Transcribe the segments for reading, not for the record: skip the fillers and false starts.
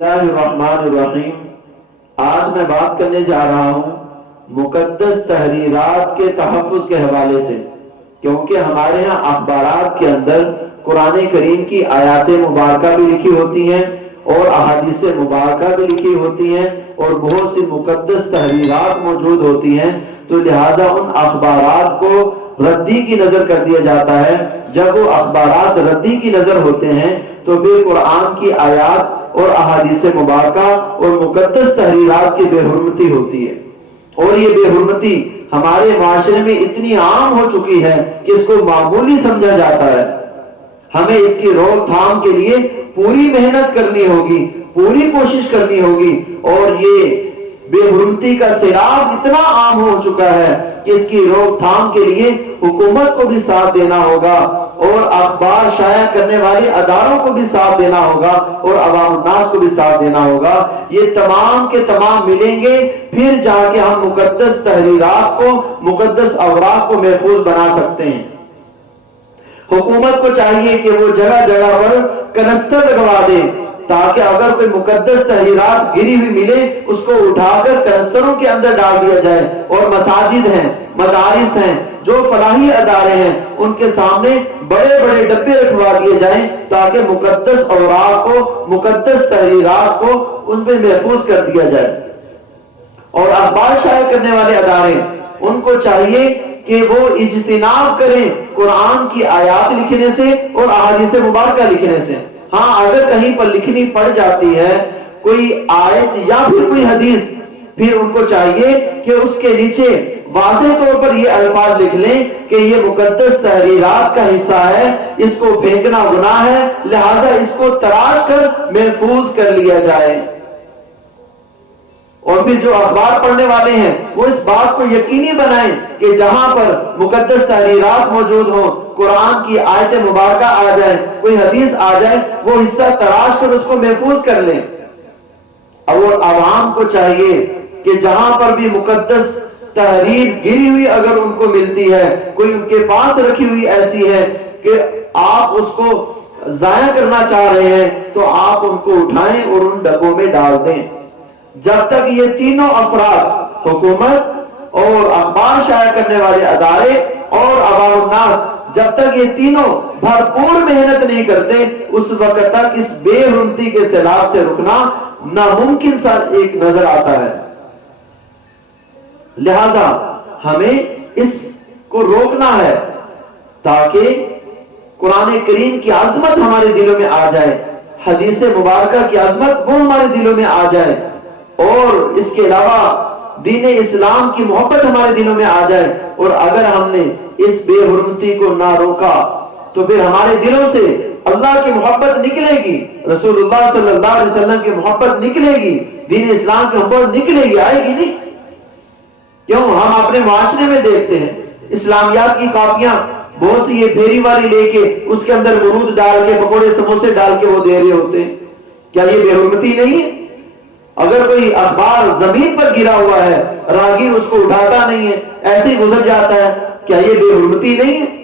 اللہ الرحمن الرحیم۔ آج میں بات کرنے جا رہا ہوں مقدس تحریرات کے تحفظ کے حوالے سے، کیونکہ ہمارے ہاں اخبارات کے اندر قرآن کریم کی آیات مبارکہ بھی لکھی ہوتی ہیں اور احادیث مبارکہ بھی لکھی ہوتی ہیں اور بہت سی مقدس تحریرات موجود ہوتی ہیں، تو لہٰذا ان اخبارات کو ردی کی نظر کر دیا جاتا ہے۔ جب وہ اخبارات ردی کی نظر ہوتے ہیں تو پھر قرآن کی آیات اور احادیث مبارکہ اور مقدس تحریرات کی بے حرمتی ہوتی ہے، اور یہ بے حرمتی ہمارے معاشرے میں اتنی عام ہو چکی ہے کہ اس کو معمولی سمجھا جاتا ہے۔ ہمیں اس کی روک تھام کے لیے پوری محنت کرنی ہوگی، پوری کوشش کرنی ہوگی، اور یہ بے حرمتی کا سیلاب اتنا عام ہو چکا ہے کہ اس کی روک تھام کے لیے حکومت کو بھی ساتھ دینا ہوگا اور اخبار شائع کرنے والے اداروں کو بھی ساتھ دینا ہوگا اور عوام الناس کو بھی ساتھ دینا ہوگا۔ یہ تمام کے تمام ملیں گے، پھر جا کے ہم مقدس تحریرات کو، مقدس اوراق کو محفوظ بنا سکتے ہیں۔ حکومت کو چاہیے کہ وہ جگہ جگہ پر کنستر لگوا دے، تاکہ اگر کوئی مقدس تحریرات گری ہوئی ملے اس کو اٹھا کر کنستروں کے اندر ڈال دیا جائے، اور مساجد ہیں، مدارس ہیں، جو فلاحی ادارے ہیں، ان کے سامنے بڑے بڑے ڈبے رکھوا دیے جائیں تاکہ مقدس اوراق کو، مقدس تحریرات کو ان پہ محفوظ کر دیا جائے۔ اور اخبار شائع کرنے والے ادارے، ان کو چاہیے کہ وہ اجتناب کریں قرآن کی آیات لکھنے سے اور احادیث مبارکہ لکھنے سے۔ ہاں، اگر کہیں پر لکھنی پڑ جاتی ہے کوئی آیت یا پھر کوئی حدیث، پھر ان کو چاہیے کہ اس کے نیچے واضح طور پر یہ الفاظ لکھ لیں کہ یہ مقدس تحریرات کا حصہ ہے، اس کو پھینکنا گناہ ہے، لہذا اس کو تراش کر محفوظ کر لیا جائے۔ اور پھر جو اخبار پڑھنے والے ہیں وہ اس بات کو یقینی بنائیں کہ جہاں پر مقدس تحریرات موجود ہوں، قرآن کی آیت مبارکہ آ جائے، کوئی حدیث آ جائے، وہ حصہ تراش کر اس کو محفوظ کر لیں۔ اور عوام کو چاہیے کہ جہاں پر بھی مقدس تحریر گری ہوئی اگر ان کو ملتی ہے، کوئی ان کے پاس رکھی ہوئی ایسی ہے کہ آپ اس کو ضائع کرنا چاہ رہے ہیں، تو آپ ان کو اٹھائیں اور ان ڈبوں میں ڈال دیں۔ جب تک یہ تینوں افراد، حکومت اور اخبار شائع کرنے والے ادارے اور عوام الناس، جب تک یہ تینوں بھرپور محنت نہیں کرتے، اس وقت تک اس بے حرمتی کے سیلاب سے رکنا ناممکن سا ایک نظر آتا ہے۔ لہذا ہمیں اس کو روکنا ہے تاکہ قرآن کریم کی عظمت ہمارے دلوں میں آ جائے، حدیث مبارکہ کی عظمت وہ ہمارے دلوں میں آ جائے، اور اس کے علاوہ دین اسلام کی محبت ہمارے دلوں میں آ جائے۔ اور اگر ہم نے اس بے حرمتی کو نہ روکا تو پھر ہمارے دلوں سے اللہ کی محبت نکلے گی، رسول اللہ صلی اللہ علیہ وسلم کی محبت نکلے گی، دین اسلام کی محبت نکلے گی، آئے گی نہیں؟ کیوں؟ ہم اپنے معاشرے میں دیکھتے ہیں اسلامیات کی کاپیاں بہت سی یہ پھیری والی لے کے اس کے اندر مرود ڈال کے، پکوڑے سموسے ڈال کے وہ دے رہے ہوتے ہیں۔ کیا یہ بے حرمتی نہیں ہے؟ اگر کوئی اخبار زمین پر گرا ہوا ہے، راہگیر اس کو اٹھاتا نہیں ہے، ایسے ہی گزر جاتا ہے، کیا یہ بے حرمتی نہیں ہے؟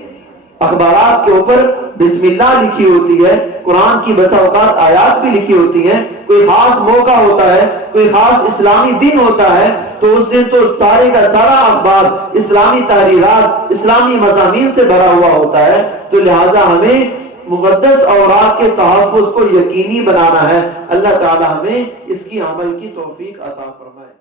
اخبارات کے اوپر بسم اللہ لکھی ہوتی ہے، قرآن کی بسا اوقات آیات بھی لکھی ہوتی ہیں، کوئی خاص موقع ہوتا ہے، کوئی خاص اسلامی دن ہوتا ہے، تو اس دن تو سارے کا سارا اخبار اسلامی تحریرات، اسلامی مضامین سے بھرا ہوا ہوتا ہے۔ تو لہٰذا ہمیں مقدس اوراق کے تحفظ کو یقینی بنانا ہے۔ اللہ تعالی ہمیں اس کی عمل کی توفیق عطا فرمائے۔